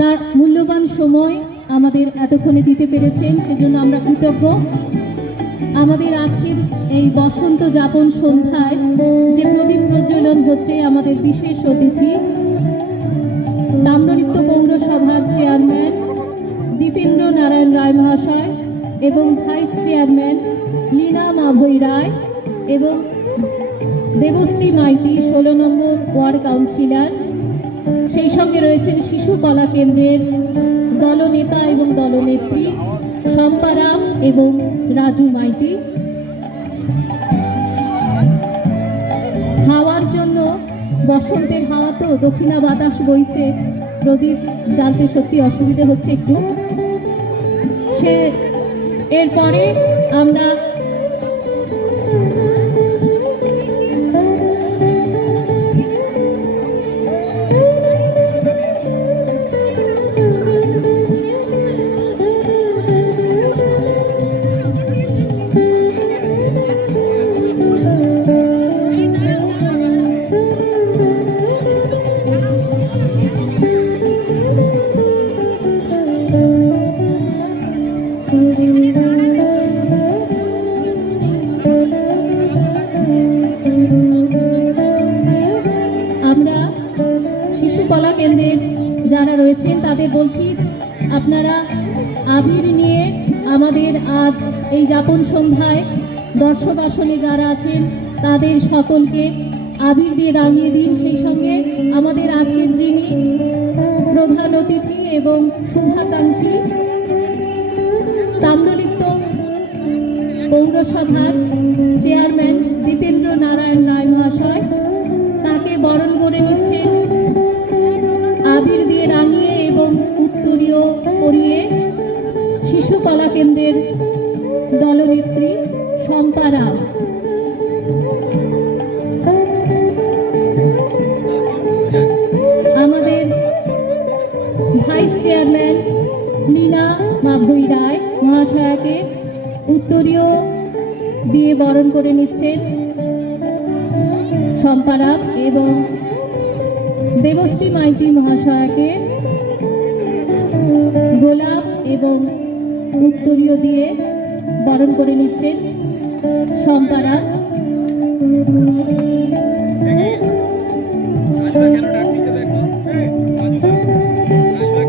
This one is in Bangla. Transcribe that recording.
তার মূল্যবান সময় আমাদের এতক্ষণে দিতে পেরেছেন, সেজন্য আমরা কৃতজ্ঞ। আমাদের আজকের এই বসন্ত যাপন সন্ধ্যায় যে প্রদীপ প্রজ্বলন হচ্ছে আমাদের বিশেষ অতিথি তাম্রলিপ্ত পৌরসভার চেয়ারম্যান দীপেন্দ্র নারায়ণ রায় মহাশয় এবং ভাইস চেয়ারম্যান লীনা মাভৈ রায় এবং দেবশ্রী মাইতি, ষোলো নম্বর ওয়ার্ড কাউন্সিলর সেই সঙ্গে রয়েছেন শিশু কলা কেন্দ্রের দলনেতা এবং দলনেত্রী শম্পারাম এবং রাজু মাইতি। হাওয়ার জন্য বসন্তের হাওয়া তো দক্ষিণা বাতাস বইছে। প্রদীপ জ্বালতে সত্যি অসুবিধে হচ্ছে একটু। সে এরপরে আমরা কলা কেন্দ্রের যারা রয়েছেন, তাদের বলছি, আপনারা আবির নিয়ে আমাদের আজ এই যাপন সন্ধ্যায় দর্শক আসনে যারা আছেন, তাদের সকলকে আবির দিয়ে রাঙিয়ে দিন। সেই সঙ্গে আমাদের আজকের যিনি প্রধান অতিথি এবং শুভাকাঙ্ক্ষী, তাম্রলিপ্ত পৌরসভার আবির দিয়ে রাঙিয়ে এবং উত্তরীয় করিয়ে শিশু কলা কেন্দ্রের দলনেত্রী শম্পা রাও। আমাদের ভাইস চেয়ারম্যান লীনা মাভৈ রায় মহাশয়াকে উত্তরীয় দিয়ে বরণ করে নিচ্ছেন শম্পারাম এবং দেবশ্রী মাইতি মহাশয়াকে গোলাপ এবং উত্তরীয় দিয়ে বরণ করে নিচ্ছেন শম্পারাম